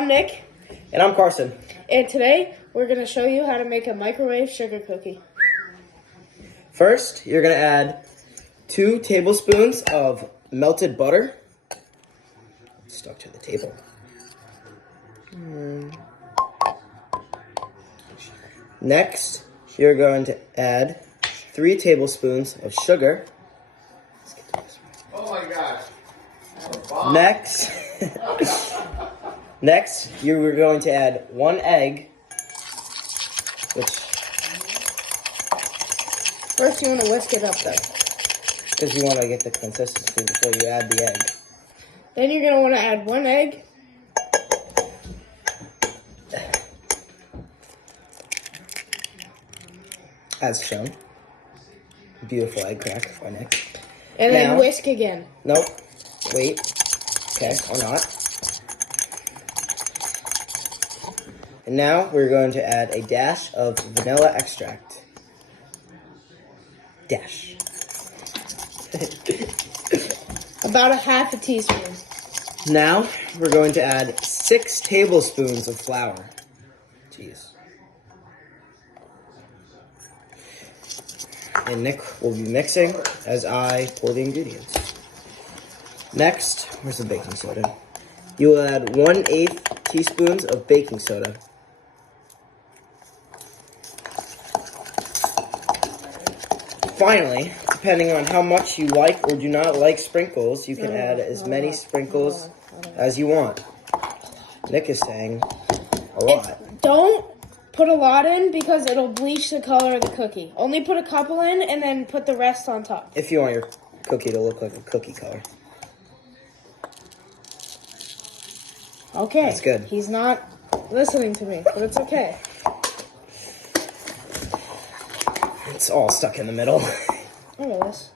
I'm Nick. And I'm Carson. And today, we're going to show you how to make a microwave sugar cookie. First, you're going to add 2 tablespoons of melted butter. Stuck to the table. Next, you're going to add 3 tablespoons of sugar. Oh my gosh. Next, you are going to add 1 egg, which... First, you want to whisk it up, though. Because you want to get the consistency before you add the egg. Then you're going to want to add 1 egg. As shown. Beautiful egg crack by Nick. And then whisk again. Nope. Wait. Okay, or not. And now we're going to add a dash of vanilla extract. Dash. About a half a teaspoon. Now we're going to add 6 tablespoons of flour. Jeez. And Nick will be mixing as I pour the ingredients. Next, where's the baking soda? You will add 1/8 teaspoons of baking soda. Finally, depending on how much you like or do not like sprinkles, you can add as many sprinkles as you want. Nick is saying a lot. Don't put a lot in because it'll bleach the color of the cookie. Only put a couple in and then put the rest on top. If you want your cookie to look like a cookie color. Okay. That's good. He's not listening to me, but it's okay. It's all stuck in the middle. There it is.